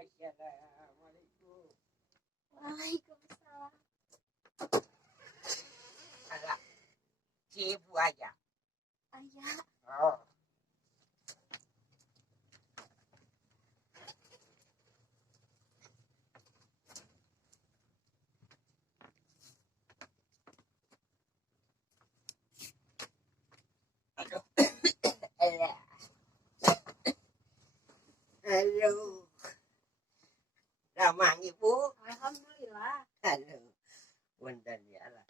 Assalamualaikum. Waalaikumsalam. Alah, si ibu aja. Ayah. Oh. Aduh. Alah. Halo. Ramah ibu. Alhamdulillah. Halo. Punten ya Allah.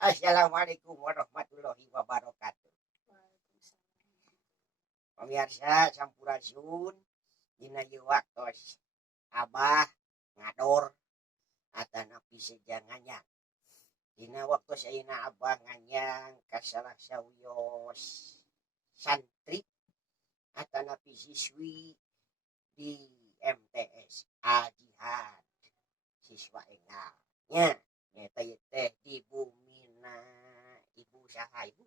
Assalamualaikum warahmatullahi wabarakatuh. Pemirsa sampurasun dina ieu waktos Abah ngador atanapi sejanganyang. Dina waktos ayeuna Abah nganyang ka salah sawios santri atanapi siswi di MTS Al-Jihad siswa enggal nya nyata teh di bumina ibu saha ibu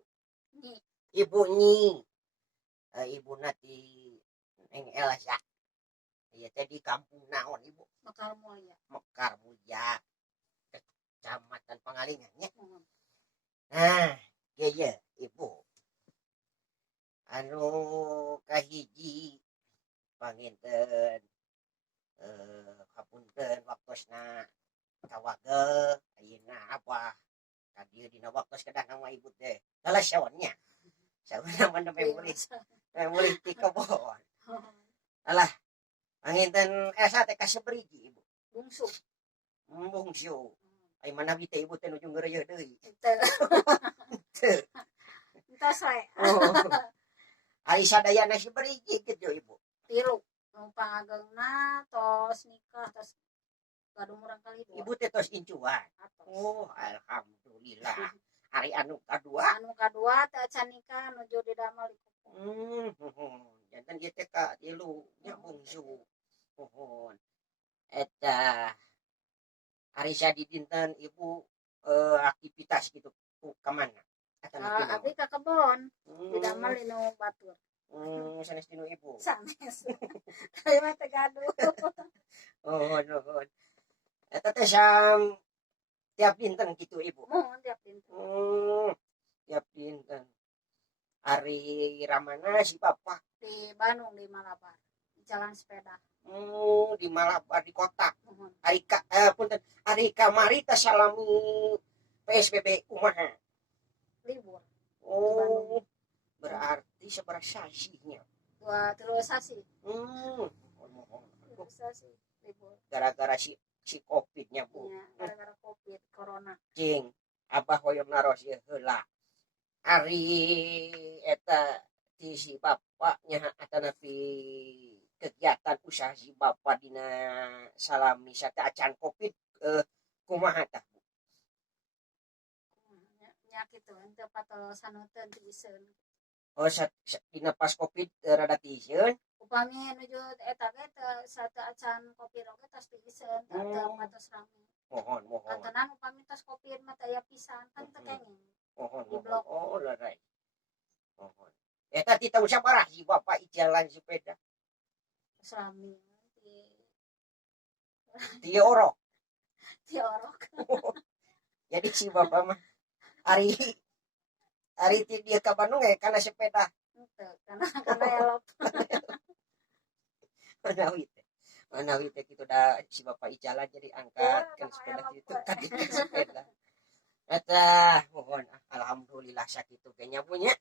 ibu nyi ibu nati eng Elsa ieu teh di kampung naon ibu Mekar Mulia. Mekar Mulia Kecamatan Pangalingan nya nah ieu ibu anu kahiji panginten kapunten waktosna kawagel ayeuna Abah ka dieu dina waktos kedah nama ibu teh salah sawannya sawana mana memori ti kebon alah panginten esa teh kasaberiji ibu Bungsu. bungsu ai manawi teh ibu teh nuju ngeureuyeuh deui Teu. Entah saya. Ari sadayana saberiji kitu ibu 3. Nu pangageungna tos nikah tos gadumurang kali 2. ibu teh tos incuan oh alhamdulillah hari anu kadua Anu kadua teh acan nikah nuju didamel di jantan ieu teh ka tilu nya bungsu mohon eta hari sadi dinten ibu aktivitas gitu ka mana abdi ka kebon didamel di nu batur. sanes dinu ibu Sanes. Tapi mah teh gaduh. nuhun eta teh sam tiap dinten gitu ibu Mohon tiap dinten. tiap dinten hari ramana si bapak Di Bandung di Malabar. Di jalan sepeda. di Malabar di kota Mohon. punten hari kamari teh salami PSBB kumaha Libur. berarti seberapa sasinya 2 sasi. mohon 2 sasi libur. gara-gara si COVID-nya bu Iya, gara-gara Covid, corona. cing Abah hoyong naros ieu heula ari eta ti si bapaknya atanapi kegiatan usaha si bapak dina salami sata acan Covid kumaha tah bu Nya kitu teu patolosanuteun teu iseun. dina pas Covid rada tieun Upami nuju eta ge teu satu acan Covid oge tos teu iseun teu patos rame. mohon Kantenan upami tos Covid mah teu aya pisan kan teu kenging. mohon Di blok. larai mohon eta ti tahu sabaraha si bapak jalan sepeda Suami ti orok ti orok. jadi si bapak mah hari ti dia ke Bandung karena sepeda Henteu karena elok. manawi teh kitu da si bapak jalan jadi angkat kan sepeda itu tadi sepeda eta mohon alhamdulillah sakitu ge nya punya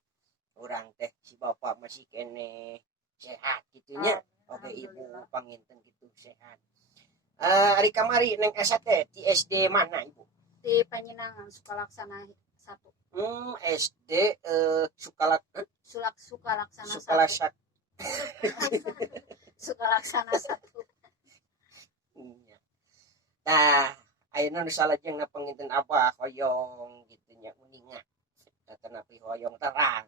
urang teh si bapak masih kene sehat gitunya oke ibu panginten gitu sehat ari kamari neng esa teh di SD mana ibu Di Panjenengan Sukalaksana 1. SD Sukalaksana 1 nah ayeuna nu salajengna panginten Abah hoyong gitunya uninga tanapi hoyong terang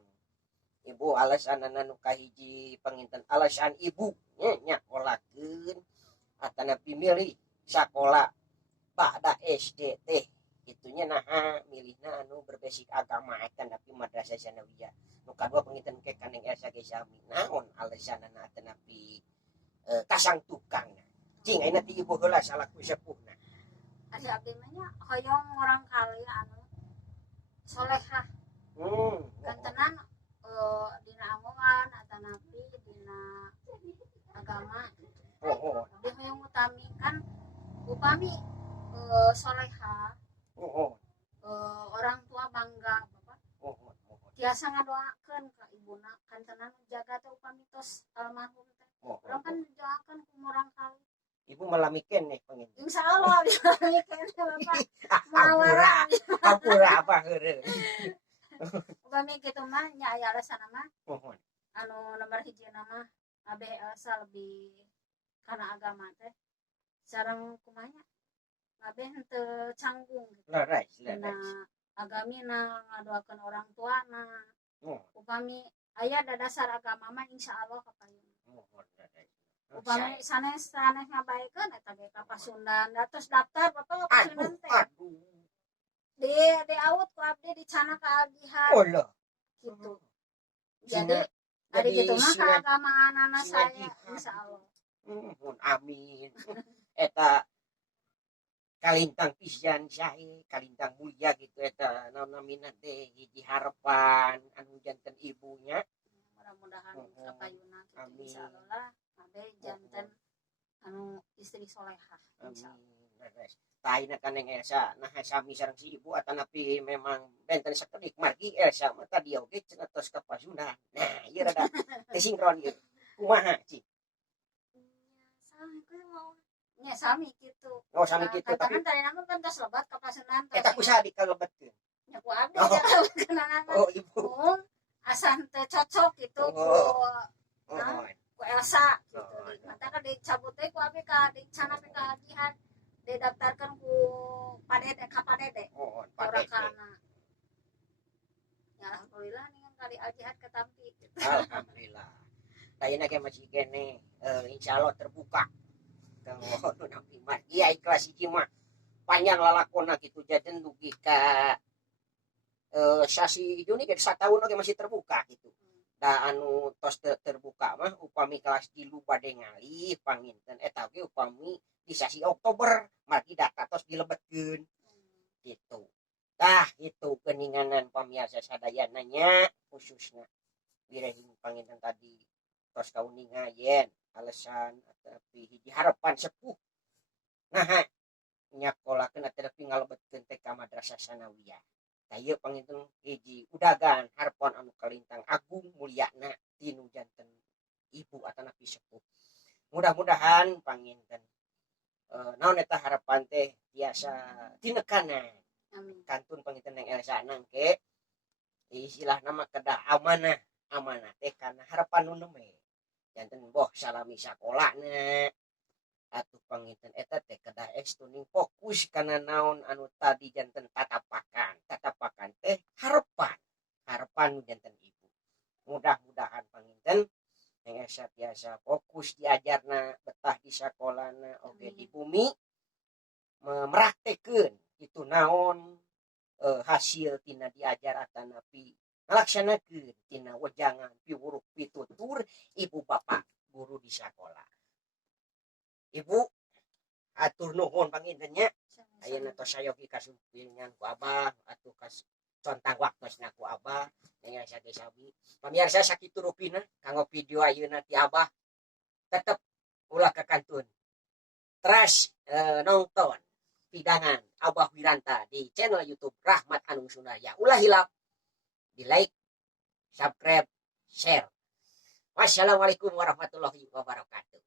ibu alasan nu kahiji panginten alasan ibu nya olakeun atanapi milih sakola ba'da SD teh gitunya naha milihna anu berbasik agama atanapi madrasah sanawiyah nu kadua panginten ke kaneng Elsa ge sami naon alasanna atanapi kasang tukang cing ayeuna ti ibu heula salaku sepuhna. Ada abdi mah nya hoyong orang kali anu solehah gantenan dina amongan atanapi dina agama Oh, dia hoyong utami kan upami solehah orang tua bangga bapak biasa ngadoakeun ka ibuna kantenan jaga teh upami tos almarhum teh urang kan doakeun ku orang kali ibu malah mikeun nih pengen. insya Allah bisa mikirnya bapak Apura, apura apa heureuh. upami kitu mah nya aya alasan mah Mohon. anu nomor hiji nama abe Elsa lebih karena agama teh sareng kumanya abe henteu canggung gitu Leres. dina agamina ngadoakeun orang tuana Oh, upami aya da dasar agama mah insyaallah kapayun mohon leres. upami sanes ngabaekeun eta ge ka Pasundan terus daftar bapak ka Aduh, Pasundan teh aduh. di awut ku abdi dicana ka agihan Oh lah. gitu jadi ari gitu mah ka agama anak saya insyaallah Mohon amin. Eta kalintang pisan sae, kalintang mulia gitu eta naon namina teh hiji harapan anu janten ibunya. mudah-mudahan kapayuna gitu Amin. insyaallah lah abe janten anu istri solehah insyaallah Amin. Leres. Taina kaneng Elsa nah sami sareng si ibu atanapi memang benten sakedik margi Elsa mah tadi oge cenah tos ka Pasundan. Nah, ieu rada teu sinkron ieu. Kumaha, Ci? nya sami gitu Oh, sami kitu tapi kan tadi nama kan tos lebat ka Pasundan eta kusaha dikalebetkeun. nya ku abdi jaga kenangan Oh, ibu. asan teu cocok gitu Oh. ku Elsa gitu mata kan dicabut teh ku abdi ka dicana teh ka agihan didaftarkan ku padede ka padede Oh, orang padede. kana ya alhamdulillah nih kali agihan ketampi gitu. Alhamdulillah. Tayina ge masih kene insyaallah terbuka. Kanggo nu nampi mah iya ikhlas iki mah panjang lalakonna kitu jaden dugi ka sasi Juni ge sataun oge masih terbuka gitu. Da anu tos terbuka mah upami kelas 3 bade ngalih panginten eta ge upami di sasi Oktober margi data tos dilebetkeun gitu. Tah itu keninganan pamirsa sadayana nya khususna wirehing panginten tadi tos kauninga yen alasan tapi hiji harapan sepuh nah nyakolakeun tapi ngalebetkeun teh ka madrasah sanawiyah. Tah ieu panginten hiji udagan harapan anu kalintang agung mulyana tinu janten ibu atanapi sepuh. Mudah-mudahan panginten naon eta harapan teh tiasa tinekanan. Amin. Kantun panginten yang Elsa nangke istilah nama kedah amanah teh karena harapan nu neme janten boh salami sakolahna atuh panginten eta teh kedah ekstuning fokus kana naon anu tadi janten tatapakan teh harapan janten ibu. Mudah-mudahan panginten yang Elsa biasa fokus diajarna betah di sakolahna oge di bumi meraktekeun itu naon hasil tina diajar atanapi ngalaksanakeun tina wejangan piwuruh pitutur ibu bapak guru di sekolah. Ibu atur nuhun panginten nya ayeuna tos sayogi kasumpingan ku abah atuh kas contang waktosna ku abah dengan sabi pamirsa sakitu rupina kanggo video ayeuna ti abah tetep ulah ka kantun terus nonton hidangan Abah Wiranta di channel YouTube Rahmat Anung Sunaya. Ulah hilap di like, subscribe, share. Wassalamualaikum warahmatullahi wabarakatuh.